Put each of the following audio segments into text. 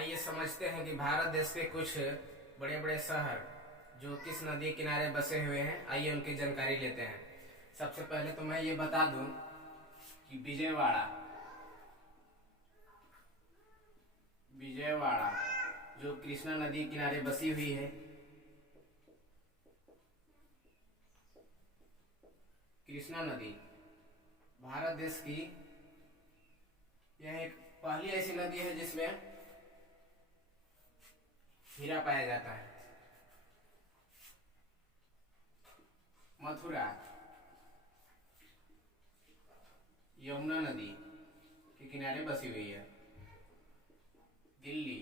आइए समझते हैं कि भारत देश के कुछ बड़े बड़े शहर जो किस नदी किनारे बसे हुए हैं। आइए उनकी जानकारी लेते हैं। सबसे पहले तो मैं ये बता दूं कि विजयवाड़ा विजयवाड़ा जो कृष्णा नदी किनारे बसी हुई है। कृष्णा नदी भारत देश की यह एक पहली ऐसी नदी है जिसमें हीरा पाया जाता है। मथुरा यमुना नदी के किनारे बसी हुई है। दिल्ली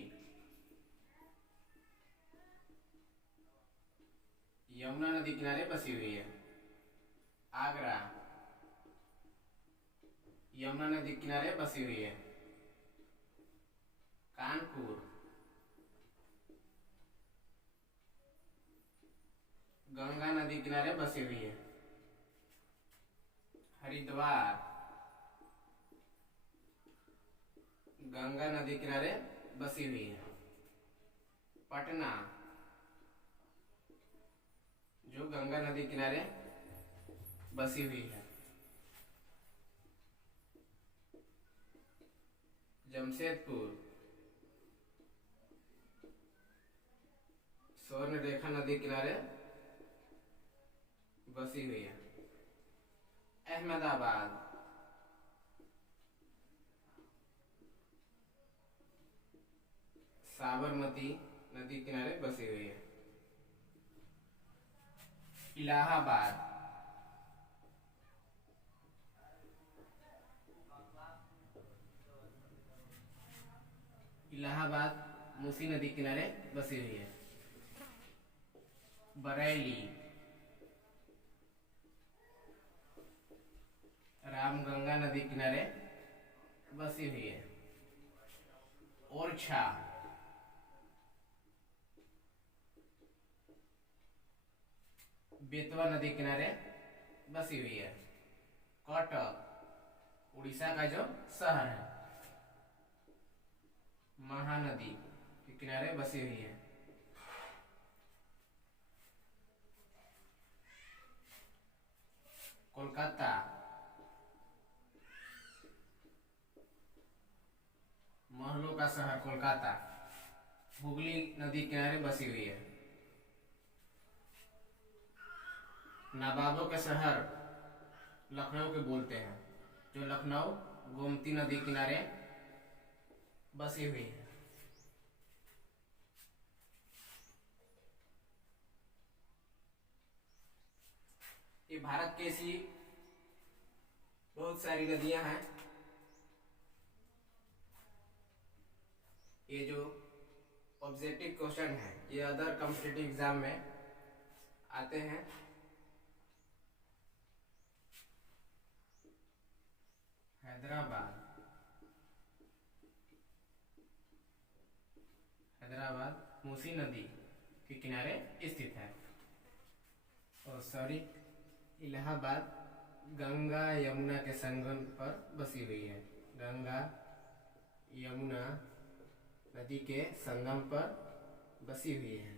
यमुना नदी किनारे बसी हुई है। आगरा यमुना नदी किनारे बसी हुई है। कानपुर गंगा नदी किनारे बसी हुई है। हरिद्वार गंगा नदी किनारे बसी हुई है। पटना जो गंगा नदी किनारे बसी हुई है। जमशेदपुर स्वर्ण रेखा नदी किनारे बसी हुई है। अहमदाबाद साबरमती नदी किनारे बसी हुई है। इलाहाबाद मूसी नदी किनारे बसी हुई है। बरेली रामगंगा नदी किनारे बसी हुई है। ओरछा बेतवा नदी किनारे बसी हुई है। कटक उड़ीसा का जो शहर है महानदी के किनारे बसी हुई है। कोलकाता महलों का शहर कोलकाता हुगली नदी किनारे बसी हुई है। नवाबों के शहर लखनऊ के बोलते हैं जो लखनऊ गोमती नदी किनारे बसी हुई है। ये भारत की ऐसी बहुत सारी नदियां हैं। ये जो ऑब्जेक्टिव क्वेश्चन है ये अदर कॉम्पिटिटिव एग्जाम में आते हैं। हैदराबाद मूसी नदी के किनारे स्थित है। और सॉरी इलाहाबाद गंगा यमुना के संगम पर बसी हुई है। गंगा यमुना नदी के संगम पर बसी हुई है।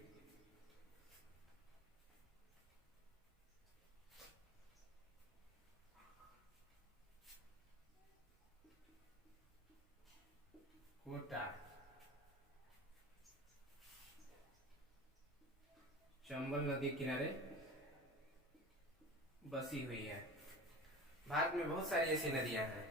कोटा चंबल नदी किनारे बसी हुई है। भारत में बहुत सारी ऐसी नदियां हैं।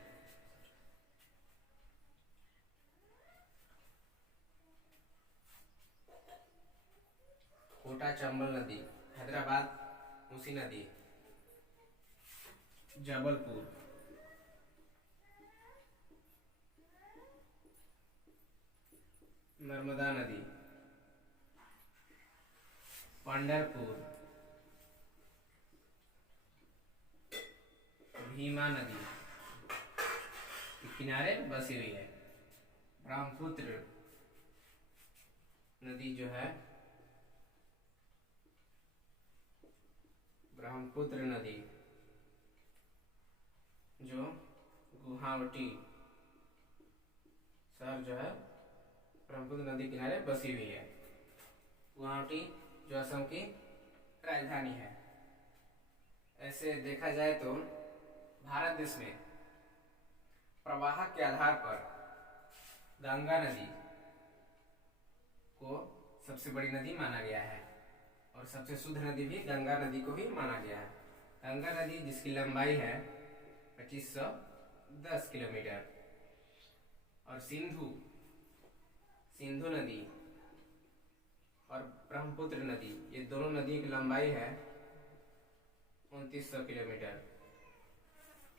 कोटा चंबल नदी, हैदराबाद मूसी नदी, जबलपुर, नर्मदा नदी, पंढरपुर, भीमा नदी के किनारे बसी हुई है। ब्रह्मपुत्र नदी जो है ब्रह्मपुत्र नदी जो गुवाहाटी शहर जो है ब्रह्मपुत्र नदी किनारे बसी हुई है। गुवाहाटी जो असम की राजधानी है। ऐसे देखा जाए तो भारत देश में प्रवाह के आधार पर गंगा नदी को सबसे बड़ी नदी माना गया है और सबसे शुद्ध नदी भी गंगा नदी को ही माना गया है। गंगा नदी जिसकी लंबाई है 2510 किलोमीटर और सिंधु नदी और ब्रह्मपुत्र नदी, ये दोनों नदियों की लंबाई है 2900 किलोमीटर।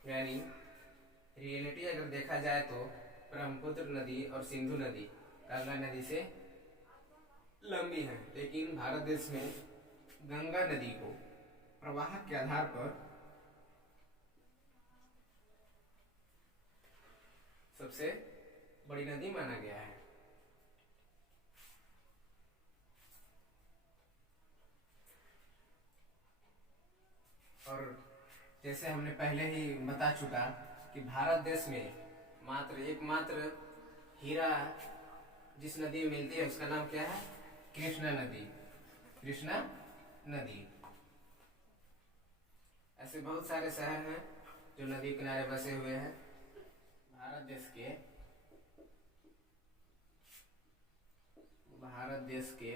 यानी रियलिटी अगर देखा जाए तो ब्रह्मपुत्र नदी और सिंधु नदी गंगा नदी से लंबी है, लेकिन भारत देश में गंगा नदी को प्रवाह के आधार पर सबसे बड़ी नदी माना गया है। और जैसे हमने पहले ही बता चुका कि भारत देश में एकमात्र हीरा जिस नदी में मिलती है उसका नाम क्या है? कृष्णा नदी। ऐसे बहुत सारे शहर हैं जो नदी किनारे बसे हुए हैं। भारत देश के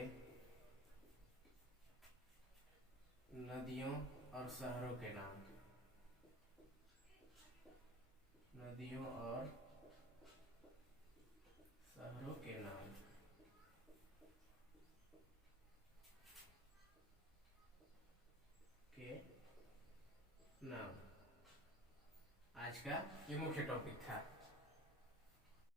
नदियों और शहरों के नाम। आज का ये मुख्य टॉपिक था।